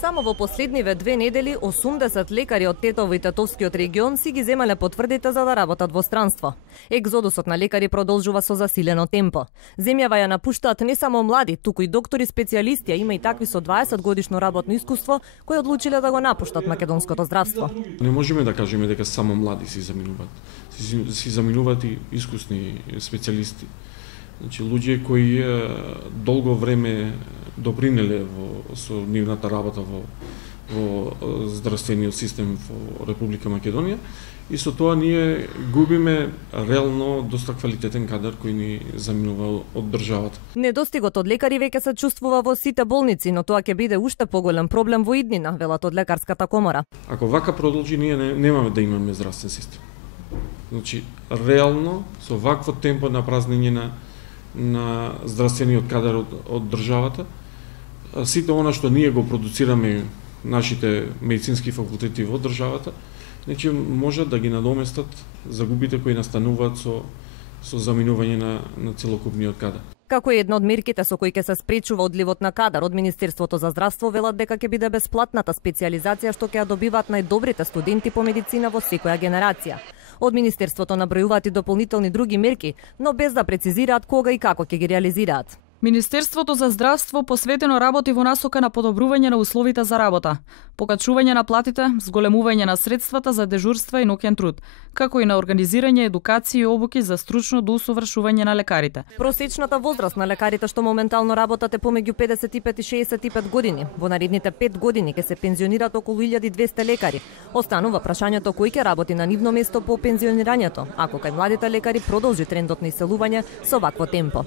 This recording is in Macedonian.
Само во последниве 2 недели 80 лекари од Тетово и Тетовскиот регион си ги земале потврдите за да работат во странство. Екзодусот на лекари продолжува со засилено темпо. Земјава ја напуштаат не само млади, туку и доктори специјалисти, а има и такви со 20 годишно работно искуство кои одлучиле да го напуштат македонското здравство. Не можеме да кажеме дека само млади си заминуваат. Си заминуваат и искусни специјалисти. Значи луѓе кои долго време допринеле со нивната работа во здравствениот систем во Република Македонија и со тоа ние губиме реално доста квалитетен кадар кој ни заминува од државата. Недостигот од лекари веќе се чувствува во сите болници, но тоа ќе биде уште поголем проблем во иднина, велат од лекарската комора. Ако вака продолжи, ние немаме да имаме здравствен систем. Значи реално со вакво темпо на празнење на здравствениот кадар од државата, сите она што ние го продуцираме нашите медицински факултети во државата, значи можат да ги надоместат загубите кои настануваат со заминување на целокупниот кадар. Како една од мерките со кои ќе се спречува одливот на кадар од Министерството за здравство велат дека ќе биде бесплатната специјализација што ќе ја добиваат најдобрите студенти по медицина во секоја генерација. Од Министерството набројуваат и дополнителни други мерки, но без да прецизираат кога и како ќе ги реализираат. Министерството за здравство посветено работи во насока на подобрување на условите за работа, покачување на платите, зголемување на средствата за дежурства и ноќен труд, како и на организирање едукација и обуки за стручно доусовршување на лекарите. Просечната возраст на лекарите што моментално работат е помеѓу 55 и 65 години. Во наредните 5 години ќе се пензионираат околу 1200 лекари. Останува прашањето кој ќе работи на нивно место по пензионирањето, ако кај младите лекари продолжи трендот на иселување со вакво темпо.